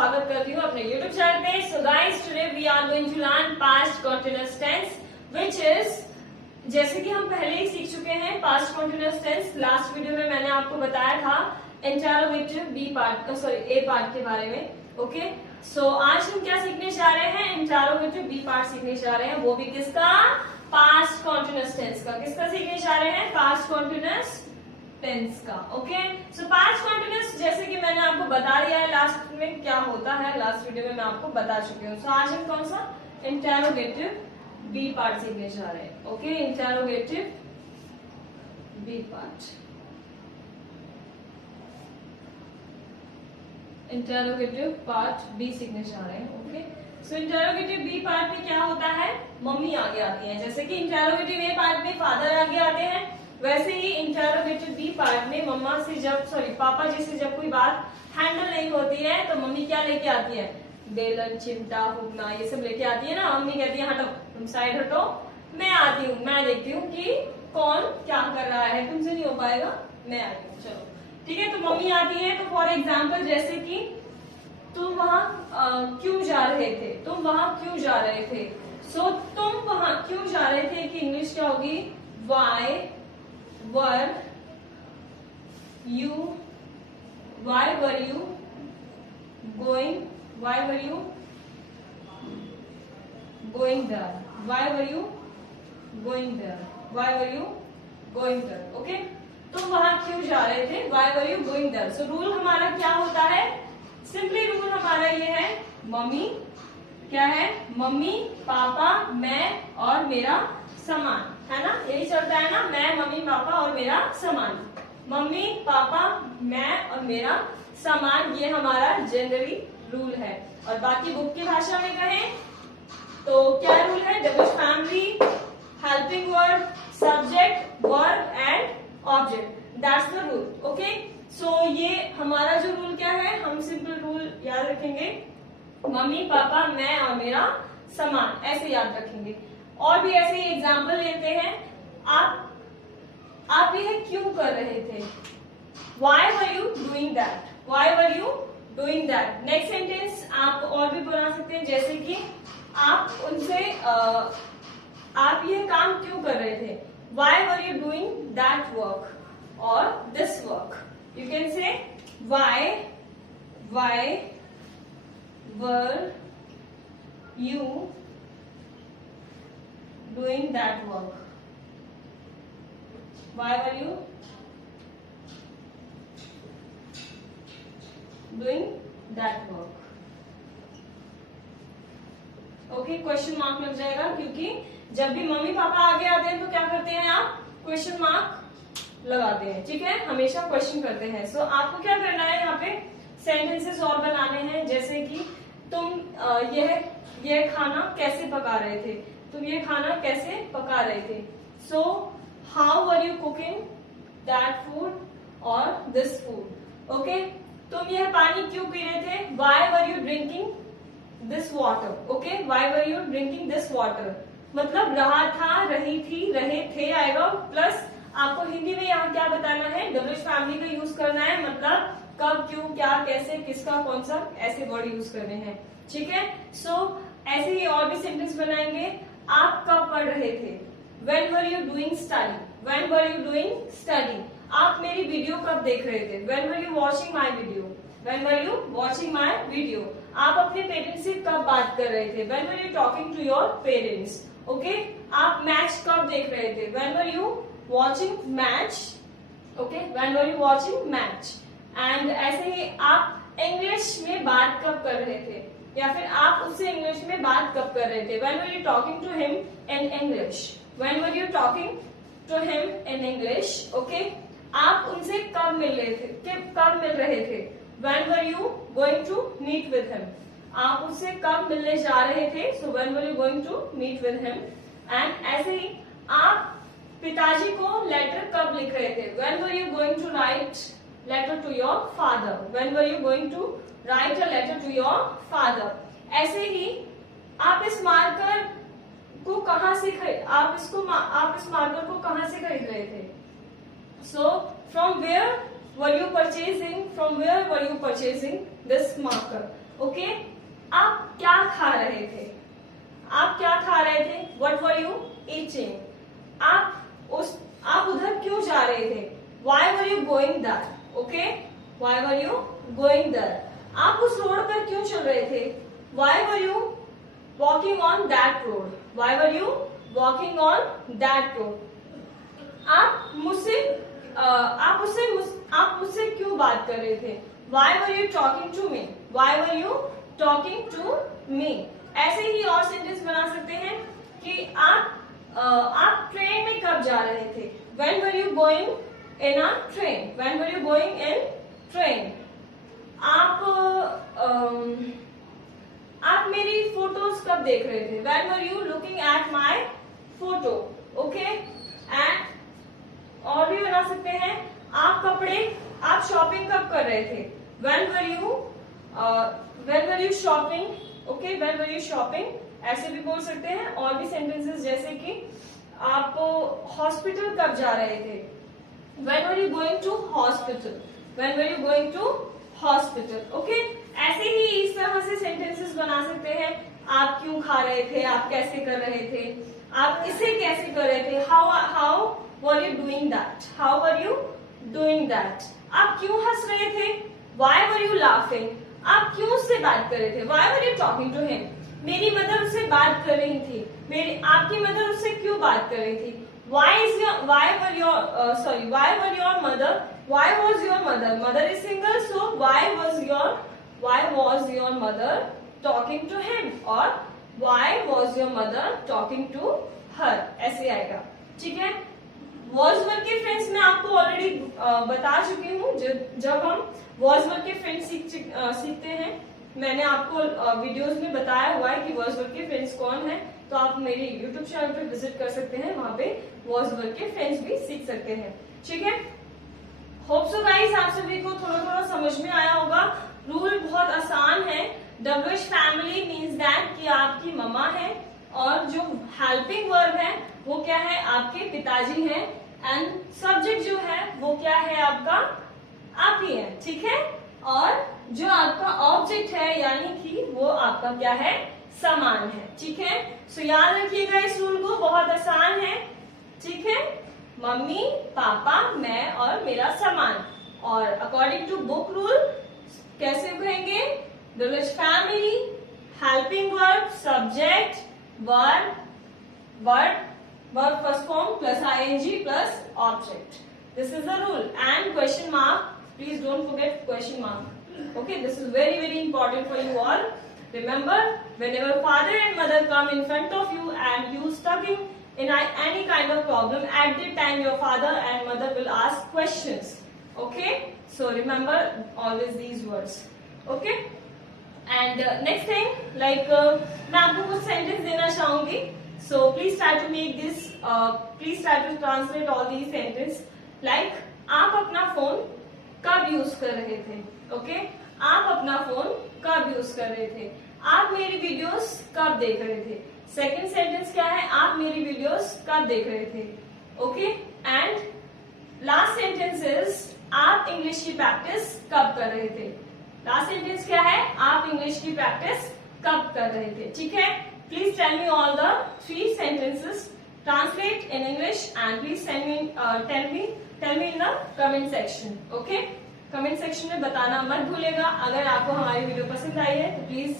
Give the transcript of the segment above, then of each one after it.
स्वागत करती हूँ अपने YouTube चैनल पे। So guys, today we are going to learn past continuous tense which is, जैसे कि हम पहले ही सीख चुके हैं past continuous tense. Last video में मैंने आपको बताया था interrogative B part, sorry A part के बारे में। ओके, सो आज हम क्या सीखने जा रहे हैं? इंटरोगेटिव बी पार्ट सीखने जा रहे हैं, वो भी किसका? पास्ट कंटीन्यूअस टेंस का। किसका सीखने जा रहे हैं? पास्ट कंटीन्यूअस टेंस का। ओके, सो पास्ट कंटीन्यूअस जैसे कि मैंने आपको बता दिया है लास्ट में क्या होता है, लास्ट वीडियो में मैं आपको बता चुकी हूँ। सो आज हम कौन सा? इंटरोगेटिव बी पार्ट सीखने जा रहे हैं। Okay, interrogative B part, interrogative part B सीखने जा रहे हैं। Okay, so interrogative B part में क्या होता है? मम्मी आगे आती है। जैसे कि इंटरोगेटिव ए पार्ट में फादर आगे आते हैं, वैसे ही इंटरोगेटिव बी पार्ट में मम्मा से जब, सॉरी पापा जी से जब कोई बात हैंडल नहीं होती है तो मम्मी क्या लेके आती है? बेलन, चिमटा, फूकना, ये सब लेके आती है ना। मम्मी कहती है हटो, तुम साइड हटो, मैं आती हूँ, मैं देखती हूँ कि कौन क्या कर रहा है, तुमसे नहीं हो पाएगा, मैं आती हूँ, चलो ठीक है। तो मम्मी आती है। तो फॉर एग्जाम्पल जैसे कि तुम वहां क्यों जा रहे थे? तुम वहां क्यों जा रहे थे? सो तुम वहां क्यों जा रहे थे कि इंग्लिश क्या होगी? Why were you going there? Okay, तुम वहां क्यों जा रहे थे? why were you going there? So rule हमारा क्या होता है? सिंपली रूल हमारा ये है, मम्मी क्या है? मम्मी, पापा, मैं और मेरा सामान, है ना? यही चलता है ना, मैं, मम्मी, पापा और मेरा सामान। मम्मी, पापा, मैं और मेरा सामान, ये हमारा जनरली रूल है। और बाकी बुक की भाषा में कहें तो क्या रूल है? Family, helping word, subject, verb and object, that's the rule. Okay, so ये हमारा जो रूल क्या है, हम सिंपल रूल याद रखेंगे, मम्मी, पापा, मैं और मेरा सामान, ऐसे याद रखेंगे। और भी ऐसे ही एग्जाम्पल लेते हैं। आप यह क्यों कर रहे थे? Why were you doing that? Why were you doing that? Next sentence आप और भी बना सकते हैं, जैसे कि आप उनसे आप यह काम क्यों कर रहे थे? Why were you doing that work or this work? You can say why were you doing that work? Why were you doing that work? Okay, question mark लग जाएगा, क्योंकि जब भी मम्मी पापा आगे आते हैं तो क्या करते हैं आप? क्वेश्चन मार्क लगाते हैं, ठीक है? हमेशा क्वेश्चन करते हैं। सो आपको क्या करना है? यहाँ पे सेंटेंसेस और बनाने हैं, जैसे कि तुम यह खाना कैसे पका रहे थे? तुम ये खाना कैसे पका रहे थे? So how were you cooking that food और दिस फूड? ओके, तुम यह पानी क्यों पी रहे थे? Why were you drinking this water? Okay, why were you drinking this water, मतलब रहा था, रही थी, रहे थे आएगा, प्लस आपको हिंदी में यहाँ क्या बताना है? डब्ल्यूएच फैमिली का यूज करना है, मतलब कब, क्यों, क्या, कैसे, किसका, कौन सा, ऐसे वर्ड यूज करने हैं, ठीक है? सो ऐसे ही और भी सेंटेंस बनाएंगे। आप कब पढ़ रहे थे? When were you doing study? When were you doing study? आप मेरी वीडियो कब देख रहे थे? When were you watching my video? When were you watching my video? आप अपने पेरेंट्स से कब बात कर रहे थे? When were you talking to your parents? Okay? आप मैच कब देख रहे थे? When were you watching match? Okay? When were you watching match? And ऐसे ही आप इंग्लिश में बात कब कर रहे थे, या फिर आप उससे इंग्लिश में बात कब कर रहे थे? When were you talking to him in English? When were you talking to him in English? Okay? आप उनसे कब मिल रहे थे? When were you going to meet with him? आप उससे कब मिलने जा रहे थे? So when were you going to meet with him? And ऐसे ही आप पिताजी को लेटर कब लिख रहे थे? When were you going to write letter to your father? When were you going to write a letter to your father? ऐसे ही आप इस मार्कर को कहां से आप इस मार्कर को कहां से खरीद रहे थे? So from where were you purchasing this marker? Okay, आप क्या खा रहे थे? आप क्या खा रहे थे? What were you eating? आप उधर क्यों जा रहे थे? Why were you going there? Okay? Why were you going there? आप उस रोड पर क्यों चल रहे थे? Why were you walking on that road? Why were you walking on that road? आप मुझसे क्यों बात कर रहे थे? Why were you talking to me? Why were you talking to me? ऐसे ही और सेंटेंस बना सकते हैं कि आप ट्रेन में कब जा रहे थे? When were you going in a train? When were you going in train? आप मेरी फोटोज कब देख रहे थे? When were you looking at my photo? Okay? And और भी बना सकते हैं, आप शॉपिंग कब कर रहे थे? When were you shopping? Okay, when were you shopping? ऐसे भी बोल सकते हैं। और भी सेंटेंसेस जैसे कि आप हॉस्पिटल कब जा रहे थे? When were you going to hospital? When were you going to hospital? Okay, ऐसे ही इस तरह से सेंटेंसेस बना सकते हैं। आप क्यों खा रहे थे? आप कैसे कर रहे थे? आप इसे कैसे कर रहे थे? How were you doing that? How were you doing that? आप क्यों हंस रहे थे? Why were you laughing? आप क्यों उससे बात कर रहे थे? Why were you talking to him? मेरी मदर उससे बात कर रही थी। आपकी मदर उससे क्यों बात कर रही थी? Why was your mother? Mother is single, so why was your mother talking to him? और why was your mother talking to her? ऐसे आएगा, ठीक है। वॉजवर्ड के फ्रेंड्स मैं आपको ऑलरेडी बता चुकी हूँ। जब हम वॉजवर्ड के फ्रेंड्स सीखते हैं, मैंने आपको वीडियोस में बताया हुआ है कि वॉजवर्ड के फ्रेंड्स कौन है। तो आप मेरी यूट्यूब चैनल पे विजिट कर सकते हैं, वहां पे वॉजवर्ड के फ्रेंड्स भी सीख सकते हैं, ठीक है। होप सो गाइस आप सभी को थोड़ा थोड़ा समझ में आया होगा। रूल बहुत आसान है। WH फैमिली मीन्स दैट कि आपकी मम्मा है, और जो हेल्पिंग वर्ब है वो क्या है? आपके पिताजी हैं। एंड सब्जेक्ट जो है वो क्या है? आपका आप ही है, ठीक है। और जो आपका ऑब्जेक्ट है यानी कि वो आपका क्या है? सामान है, ठीक है। सो याद रखिएगा इस रूल को, बहुत आसान है, ठीक है। मम्मी, पापा, मैं और मेरा सामान। और अकॉर्डिंग टू बुक रूल कैसे कहेंगे? WH family, helping verb, subject, verb first form plus ing plus object. This is the rule. And question mark, please don't forget question mark. Okay, this is very very important for you all. Remember, whenever father and mother come in front of you and you stuck in any kind of problem, at that time your father and mother will ask questions. Okay, so remember always these words. Okay, and next thing, like मैं आपको कुछ sentence देना चाहूंगी. So please try to make this. Please try to translate all these sentences. Like, आप अपना phone कब use कर रहे थे? ओके, आप अपना फोन कब यूज कर रहे थे? आप मेरी वीडियोस कब देख रहे थे? सेकंड सेंटेंस क्या है? आप मेरी वीडियोस कब देख रहे थे? Okay, and last sentence is आप इंग्लिश की प्रैक्टिस कब कर रहे थे? लास्ट सेंटेंस क्या है? आप इंग्लिश की प्रैक्टिस कब कर रहे थे? ठीक है। Please tell me all the 3 sentences, translate in English, and please tell me in the comment section. Okay? Comment section में बताना मत भूलेगा। अगर आपको हमारी वीडियो पसंद आई है तो प्लीज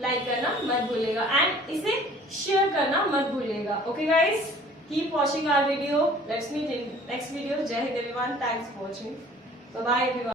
लाइक करना मत भूलेगा, एंड इसे शेयर करना मत भूलेगा। Okay guys, keep watching our video. Let's meet in next video. Jai Hind everyone. Thanks for watching. Bye bye everyone.